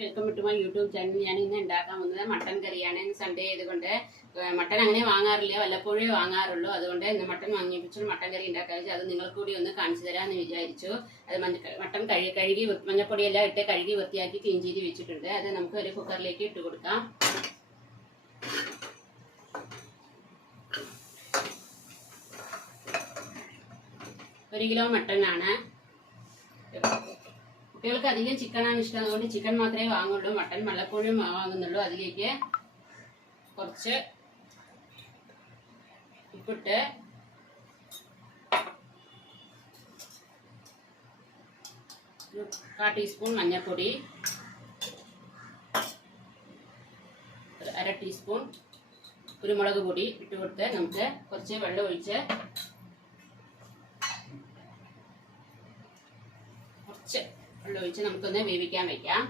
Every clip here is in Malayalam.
Welcome to my YouTube channel. ഞാൻ ഇന്ന് ഉണ്ടാക്കാൻ പോകുന്നത് മട്ടൻ കറിയാണ്. ഇന്ന് സൺഡേ ആയതുകൊണ്ട് മട്ടൻ അങ്ങനെ വാങ്ങാറില്ല, വല്ലപ്പോഴേ വാങ്ങാറുള്ളൂ. അതുകൊണ്ട് ഇന്ന് മട്ടൻ വാങ്ങിപ്പിച്ചു മട്ടൻ കറി ഉണ്ടാക്കാൻ അത് നിങ്ങൾക്ക് കൂടി ഒന്ന് കാണിച്ചു തരാമെന്ന് വിചാരിച്ചു. അത് മട്ടൻ കഴുകി മഞ്ഞപ്പൊടിയെല്ലാം ഇട്ട് കഴുകി വൃത്തിയാക്കി ക്ലീൻ ചെയ്ത് വെച്ചിട്ടുണ്ട്. അത് നമുക്ക് ഒരു കുക്കറിലേക്ക് ഇട്ട് കൊടുക്കാം. ഒരു കിലോ മട്ടനാണ്. കുട്ടികൾക്ക് അധികം ചിക്കനാണ് ഇഷ്ടം, അതുകൊണ്ട് ചിക്കൻ മാത്രമേ വാങ്ങുള്ളൂ. മട്ടൻ വല്ലപ്പോഴും വാങ്ങുന്നുള്ളൂ. അതിലേക്ക് കുറച്ച് ഉപ്പിട്ട് ഒരു 1/4 ടീസ്പൂൺ മഞ്ഞൾപ്പൊടി, ഒരു 1/2 ടീസ്പൂൺ കുരുമുളക് പൊടി ഇട്ട് കൊടുത്ത് നമുക്ക് കുറച്ച് വെള്ളം ഒഴിച്ച് നമുക്കൊന്ന് വേവിക്കാൻ വെക്കാം.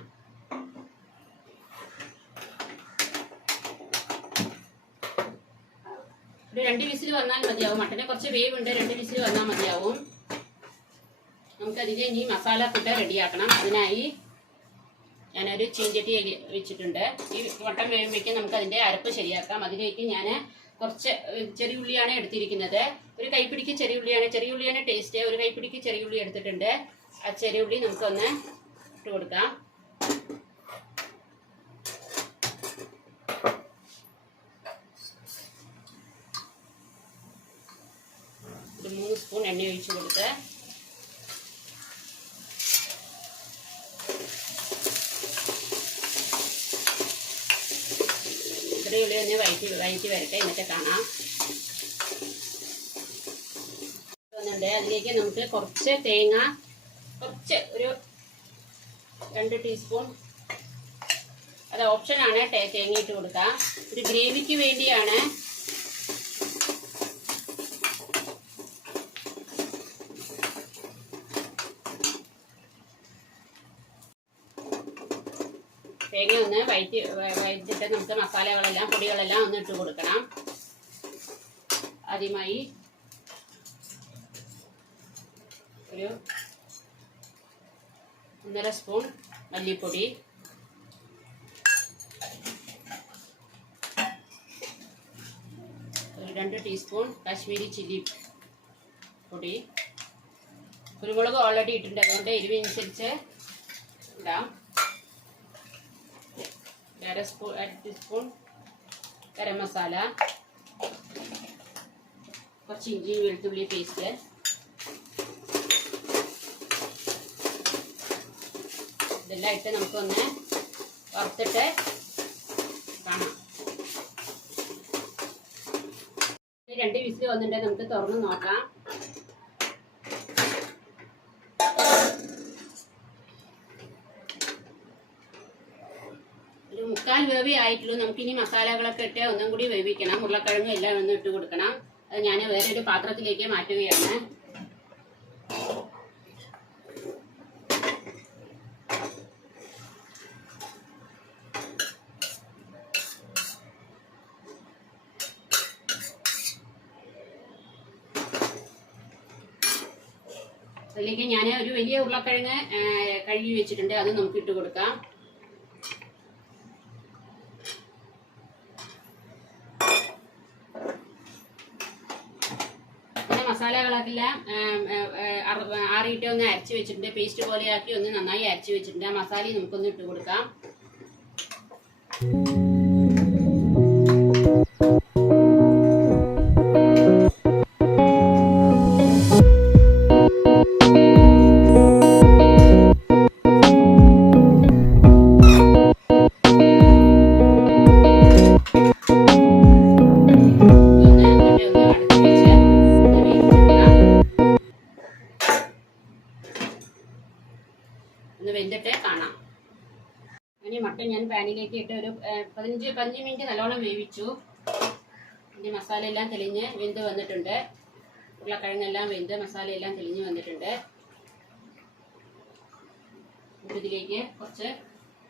ഒരു 2 വിസിൽ വന്നാൽ മതിയാവും. മട്ടനെ കുറച്ച് വേവുണ്ട്, 2 വിസിൽ വന്നാൽ മതിയാവും. നമുക്കതിന് ഇനി മസാല കൂട്ട് റെഡിയാക്കണം. അതിനായി ഞാനൊരു ചീഞ്ചട്ടി വെച്ചിട്ടുണ്ട്. ഈ മട്ടൻ വേവുമ്പോഴേക്കും നമുക്ക് അതിന്റെ അരപ്പ് ശരിയാക്കാം. അതിലേക്ക് ഞാൻ കുറച്ച് ചെറിയ ഉള്ളിയാണ് എടുത്തിരിക്കുന്നത്. ഒരു കൈപ്പിടിക്ക് ചെറിയ ഉള്ളിയാണ് ടേസ്റ്റ്. ഒരു കൈപ്പിടിക്ക് ചെറിയ ഉള്ളി എടുത്തിട്ടുണ്ട്. ആ ചെറിയ ഉള്ളി നമുക്കൊന്ന് ഇട്ട് കൊടുക്കാം. ഒരു 3 സ്പൂൺ എണ്ണ ഒഴിച്ച് കൊടുത്ത് ചെറിയ ഉള്ളി ഒന്ന് വഴറ്റി വരട്ടെ, എന്നിട്ട് കാണാം. അതിലേക്ക് നമുക്ക് കുറച്ച് തേങ്ങ, ഒരു 2 ടീസ്പൂൺ, അത് ഓപ്ഷനാണ്, തേങ്ങ ഇട്ട് കൊടുക്കാം. ഒരു ഗ്രേവിക്ക് വേണ്ടിയാണ്. തേങ്ങ ഒന്ന് വഴറ്റിട്ട് നമുക്ക് മസാലകളെല്ലാം പൊടികളെല്ലാം ഒന്ന് ഇട്ട് കൊടുക്കണം. ആദ്യമായി ഒരു 1.5 സ്പൂൺ മല്ലിപ്പൊടി, ഒരു 2 ടീസ്പൂൺ കാശ്മീരി ചില്ലി പൊടി. കുരുമുളക് ഓൾറെഡി ഇട്ടിട്ടുണ്ട്, അതുകൊണ്ട് എരിവനുസരിച്ച് ഇടാം. 1 ടീസ്പൂൺ ഗരം മസാല, കുറച്ച് ഇഞ്ചി വെളുത്തുള്ളി പേസ്റ്റ്, ഇതെല്ലാം ഇട്ട് നമുക്കൊന്ന് വറുത്തിട്ട് കാണാം. 2 വിസിൽ വന്നിട്ട് നമുക്ക് തുറന്ന് നോക്കാം. ഒരു 3/4 വേവേ ആയിട്ടുള്ളൂ. നമുക്കിനി മസാലകളൊക്കെ ഇട്ട് ഒന്നും കൂടി വേവിക്കണം. ഉരുളക്കിഴങ്ങും എല്ലാം ഒന്ന് ഇട്ട് കൊടുക്കണം. അത് ഞാൻ വേറൊരു പാത്രത്തിലേക്ക് മാറ്റുകയാണ്. അതിലേക്ക് ഞാൻ ഒരു വലിയ ഉരുളക്കിഴങ്ങ് കഴുകി വെച്ചിട്ടുണ്ട്, അത് നമുക്ക് ഇട്ട് കൊടുക്കാം. പിന്നെ മസാലകളെല്ലാം ആറിയിട്ട് ഒന്ന് അരച്ച് വെച്ചിട്ടുണ്ട്. പേസ്റ്റ് പോലെയാക്കി ഒന്ന് നന്നായി അരച്ച് വെച്ചിട്ടുണ്ട്. ആ മസാല നമുക്കൊന്ന് ഇട്ട് കൊടുക്കാം. ഒന്ന് വെന്തിട്ട് കാണാം. ഇനി മട്ടൻ ഞാൻ പാനിലേക്ക് ഇട്ട് ഒരു 15 മിനിറ്റ് നല്ലോണം വേവിച്ചു. ഇനി മസാല എല്ലാം തെളിഞ്ഞ് വെന്ത് വന്നിട്ടുണ്ട്. ഉരുളക്കിഴങ്ങെല്ലാം വെന്ത് മസാലയെല്ലാം തെളിഞ്ഞ് വന്നിട്ടുണ്ട്. ഇതിലേക്ക് കുറച്ച്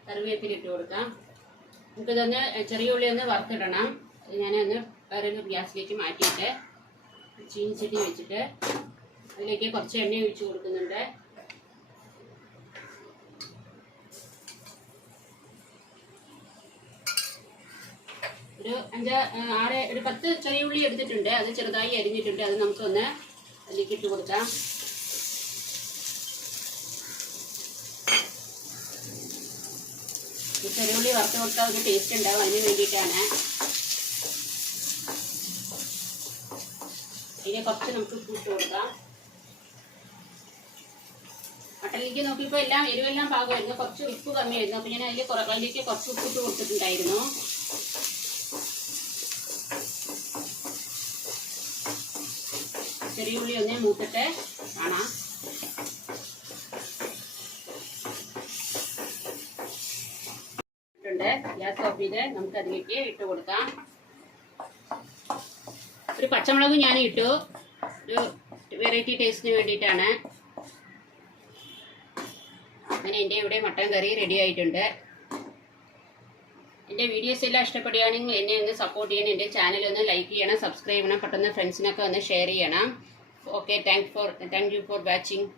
കറിവേപ്പില ഇട്ട് കൊടുക്കാം. നമുക്കിതൊന്ന് ചെറിയ ഉള്ളി ഒന്ന് വറുത്തിടണം. ഞാനൊന്ന് വേറൊരു ഗ്യാസിലേക്ക് മാറ്റിയിട്ട് ചീനിച്ചട്ടി വെച്ചിട്ട് അതിലേക്ക് കുറച്ച് എണ്ണ ഒഴിച്ച് കൊടുക്കുന്നുണ്ട്. ഒരു 10 ചെറിയ ഉള്ളി എടുത്തിട്ടുണ്ട്. അത് ചെറുതായി അരിഞ്ഞിട്ടുണ്ട്. അത് നമുക്കൊന്ന് അതിലേക്ക് ഇട്ട് കൊടുക്കാം. ഈ ചെറിയ ഉള്ളി വറുത്ത് കൊടുത്താൽ ഒരു ടേസ്റ്റ് ഉണ്ടാവും, അതിന് വേണ്ടിയിട്ടാണ്. ഇതിനെ കുറച്ച് നമുക്ക് ഉപ്പ് ഇട്ട് കൊടുക്കാം. മട്ടനിലേക്ക് നോക്കിയപ്പോൾ എല്ലാം എരിവെല്ലാം പാകമായിരുന്നു, കുറച്ച് ഉപ്പ് കമ്മിയായിരുന്നു. അപ്പോൾ ഞാൻ അതിലേക്ക് കുറച്ച് ഉപ്പ് ഇട്ട് കൊടുത്തിട്ടുണ്ടായിരുന്നു. ചെറിയ ഉള്ളി ഒന്ന് മൂത്തിട്ട് കാണാം. ഗ്യാസ് ഓഫ് ചെയ്ത് നമുക്ക് അതിലേക്ക് ഇട്ട് കൊടുക്കാം. ഒരു പച്ചമുളക് ഞാൻ ഇട്ടു, ഒരു വെറൈറ്റി ടേസ്റ്റിന് വേണ്ടിയിട്ടാണ്. അങ്ങനെ എൻ്റെ ഇവിടെ മട്ടൻ കറി റെഡി ആയിട്ടുണ്ട്. എൻ്റെ വീഡിയോസ് എല്ലാം ഇഷ്ടപ്പെടുകയാണെങ്കിൽ എന്നെ ഒന്ന് സപ്പോർട്ട് ചെയ്യണം. എൻ്റെ ചാനൽ ഒന്ന് ലൈക്ക് ചെയ്യണം, സബ്സ്ക്രൈബ് ചെയ്യണം, പെട്ടെന്ന് ഫ്രണ്ട്സിനൊക്കെ ഒന്ന് ഷെയർ ചെയ്യണം. Okay, thank you for watching.